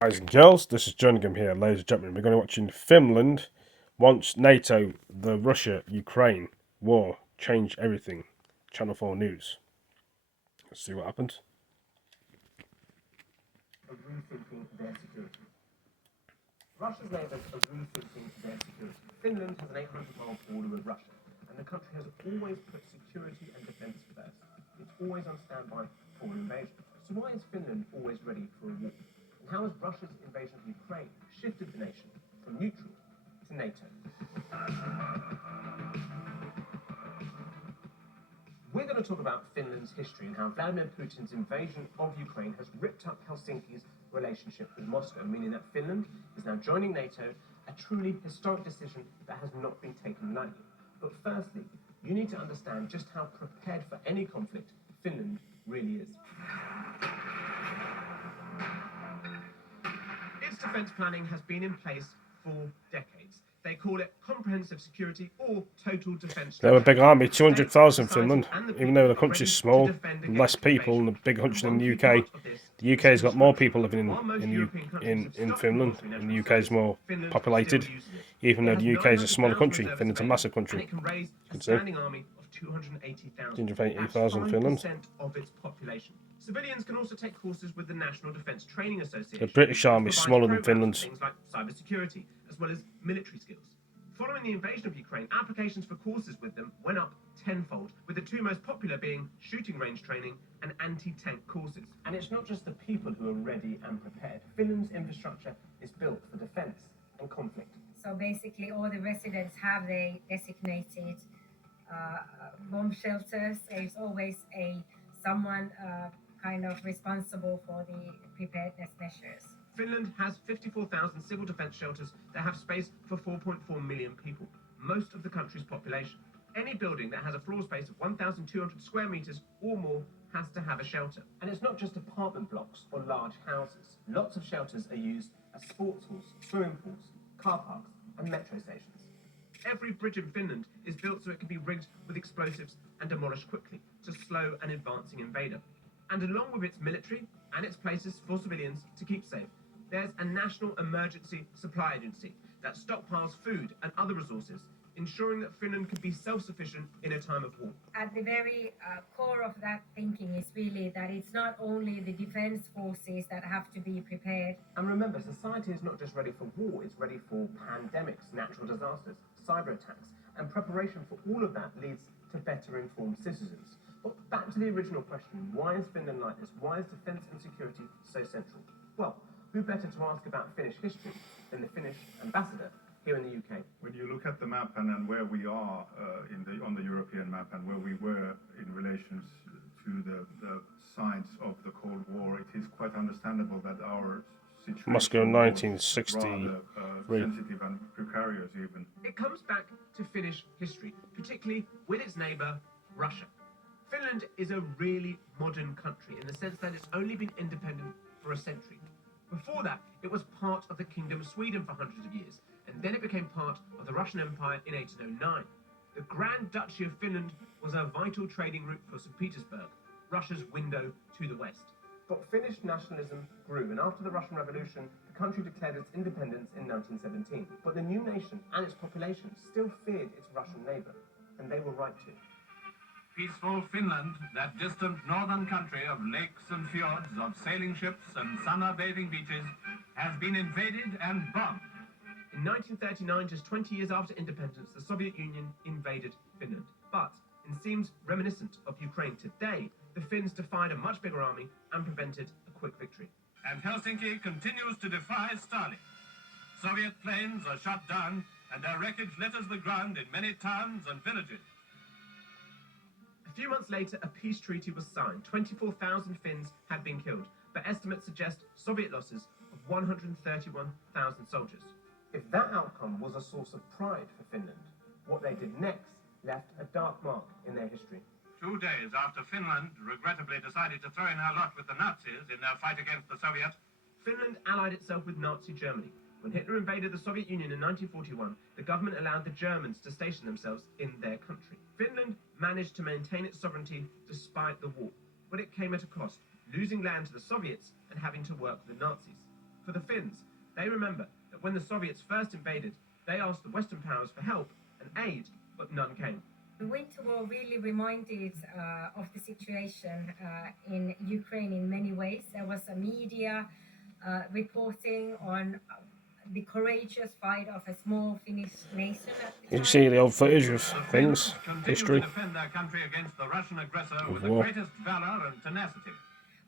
Guys and girls, this is Jerningham here, ladies and gentlemen. We're going to be watching Finland wants NATO the Russia Ukraine war change everything. Channel 4 News. Let's see what happens. Rethinking their security. Russia's neighbours are rethinking their security. Finland has an 800-mile border with Russia, and the country has always put security and defence first. It's always on standby for an invasion. So why is Finland always ready for a war? And how has Russia's invasion of Ukraine shifted the nation from neutral to NATO? We're going to talk about Finland's history and how Vladimir Putin's invasion of Ukraine has ripped up Helsinki's relationship with Moscow, meaning that Finland is now joining NATO, a truly historic decision that has not been taken lightly. But firstly, you need to understand just how prepared for any conflict Finland really is. Its defence planning has been in place for decades. They call it comprehensive security or total defence. They have a big army, 200,000 Finland, even though the country's small, less people and a bigger country than the UK. The UK's got more people living in Finland, and the UK is more populated, even though the UK is a smaller country. Finland's a massive country. You can see. 280,000 Finland. Of its population. Civilians can also take courses with the National Defence Training Association. The British Army is smaller than Finland's. Things like cybersecurity, as well as military skills. Following the invasion of Ukraine, applications for courses with them went up tenfold, with the two most popular being shooting range training and anti-tank courses. And it's not just the people who are ready and prepared. Finland's infrastructure is built for defence and conflict. So basically all the residents have their designated bomb shelters. There's always someone kind of responsible for the preparedness measures. Finland has 54,000 civil defence shelters that have space for 4.4 million people, most of the country's population. Any building that has a floor space of 1,200 square metres or more has to have a shelter. And it's not just apartment blocks or large houses. Lots of shelters are used as sports halls, swimming pools, car parks and metro stations. Every bridge in Finland is built so it can be rigged with explosives and demolished quickly to slow an advancing invader. And along with its military and its places for civilians to keep safe, there's a national emergency supply agency that stockpiles food and other resources, ensuring that Finland can be self-sufficient in a time of war. At the very core of that thinking is really that it's not only the defence forces that have to be prepared. And remember, society is not just ready for war, it's ready for pandemics, natural disasters, cyber attacks, and preparation for all of that leads to better informed citizens. But back to the original question, why is Finland like this? Why is defence and security so central? Well, who better to ask about Finnish history than the Finnish ambassador here in the UK? When you look at the map and where we are on the European map and where we were in relation to the signs of the Cold War, it is quite understandable that our situation Moscow in was 1963. rather sensitive and precarious even. It comes back to Finnish history, particularly with its neighbour, Russia. Finland is a really modern country in the sense that it's only been independent for a century. Before that, it was part of the Kingdom of Sweden for hundreds of years, and then it became part of the Russian Empire in 1809. The Grand Duchy of Finland was a vital trading route for St. Petersburg, Russia's window to the west. But Finnish nationalism grew, and after the Russian Revolution, the country declared its independence in 1917. But the new nation and its population still feared its Russian neighbour, and they were right to. Peaceful Finland, that distant northern country of lakes and fjords, of sailing ships and summer bathing beaches, has been invaded and bombed. In 1939, just 20 years after independence, the Soviet Union invaded Finland. But, it seems reminiscent of Ukraine today, the Finns defied a much bigger army and prevented a quick victory. And Helsinki continues to defy Stalin. Soviet planes are shot down and their wreckage litters the ground in many towns and villages. A few months later, a peace treaty was signed. 24,000 Finns had been killed, but estimates suggest Soviet losses of 131,000 soldiers. If that outcome was a source of pride for Finland, what they did next left a dark mark in their history. 2 days after Finland regrettably decided to throw in her lot with the Nazis in their fight against the Soviets, Finland allied itself with Nazi Germany. When Hitler invaded the Soviet Union in 1941, the government allowed the Germans to station themselves in their country. Finland managed to maintain its sovereignty despite the war, but it came at a cost, losing land to the Soviets and having to work with the Nazis. For the Finns, Finns. They remember that when the Soviets first invaded, they asked the Western powers for help and aid, but none came. The Winter War really reminded of the situation in Ukraine in many ways. There was a media reporting on the courageous fight of a small Finnish nation at the You can time. see the old footage of The Finns Finns continue history. to defend their country against the Russian aggressor with the war. greatest valor and tenacity.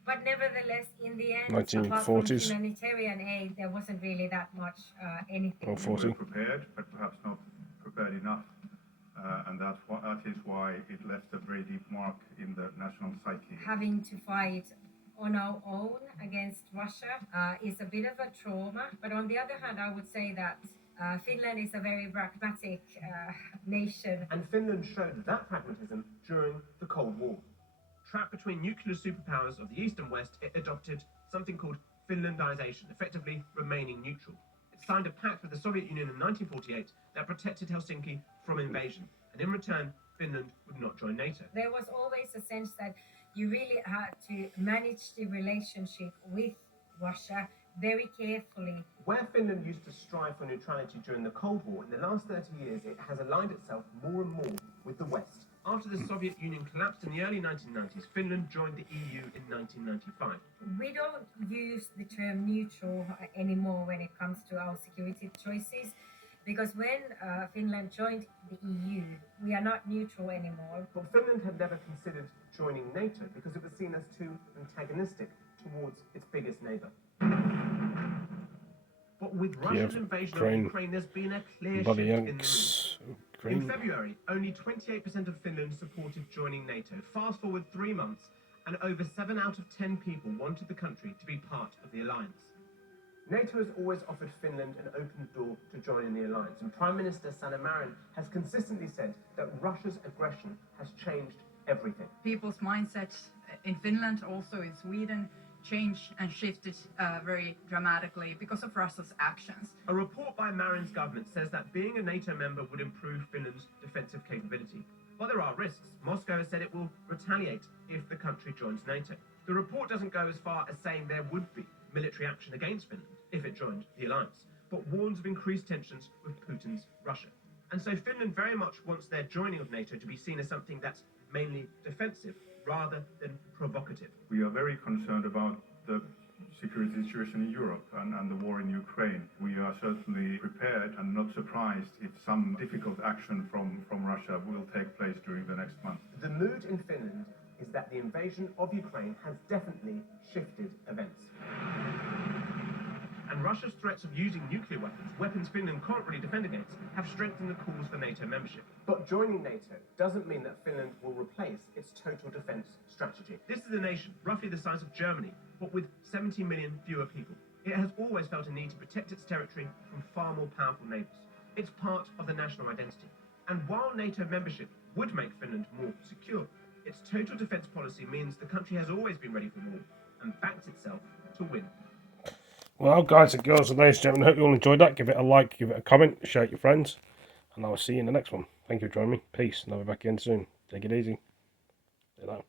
But nevertheless, in the end, apart from 1940s. humanitarian aid, there wasn't really that much anything. Or We 40. were prepared, but perhaps not prepared enough. And that is why it left a very deep mark in the national psyche. Having to fight on our own against Russia is a bit of a trauma. But on the other hand, I would say that Finland is a very pragmatic nation. And Finland showed that pragmatism during the Cold War. Trapped between nuclear superpowers of the East and West, it adopted something called Finlandization, effectively remaining neutral. It signed a pact with the Soviet Union in 1948 that protected Helsinki from invasion, and in return, Finland would not join NATO. There was always a sense that you really had to manage the relationship with Russia very carefully. Where Finland used to strive for neutrality during the Cold War, in the last 30 years it has aligned itself more and more with the West. After the Soviet Union collapsed in the early 1990s, Finland joined the EU in 1995. We don't use the term neutral anymore when it comes to our security choices, because when Finland joined the EU, we are not neutral anymore. But Finland had never considered joining NATO because it was seen as too antagonistic towards its biggest neighbour. But with Russia's invasion of Ukraine, there's been a clear shift in the mood. In February, only 28% of Finland supported joining NATO. Fast forward 3 months, and over 7 out of 10 people wanted the country to be part of the alliance. NATO has always offered Finland an open door to join in the alliance, and Prime Minister Sanna Marin has consistently said that Russia's aggression has changed everything. People's mindsets in Finland, also in Sweden, changed and shifted very dramatically because of Russia's actions. A report by Marin's government says that being a NATO member would improve Finland's defensive capability. While there are risks, Moscow has said it will retaliate if the country joins NATO. The report doesn't go as far as saying there would be military action against Finland if it joined the alliance, but warns of increased tensions with Putin's Russia. And so Finland very much wants their joining of NATO to be seen as something that's mainly defensive rather than provocative. We are very concerned about the security situation in Europe and the war in Ukraine. We are certainly prepared and not surprised if some difficult action from Russia will take place during the next month. The mood in Finland is that the invasion of Ukraine has definitely shifted events. And Russia's threats of using nuclear weapons Finland can't really defend against, have strengthened the calls for NATO membership. But joining NATO doesn't mean that Finland will replace its total defence strategy. This is a nation roughly the size of Germany, but with 70 million fewer people. It has always felt a need to protect its territory from far more powerful neighbours. It's part of the national identity. And while NATO membership would make Finland more secure, its total defence policy means the country has always been ready for war and backed itself to win. Well, guys and girls and ladies and gentlemen, hope you all enjoyed that. Give it a like, give it a comment, share it with your friends, and I will see you in the next one. Thank you for joining me. Peace, and I'll be back again soon. Take it easy. See you later.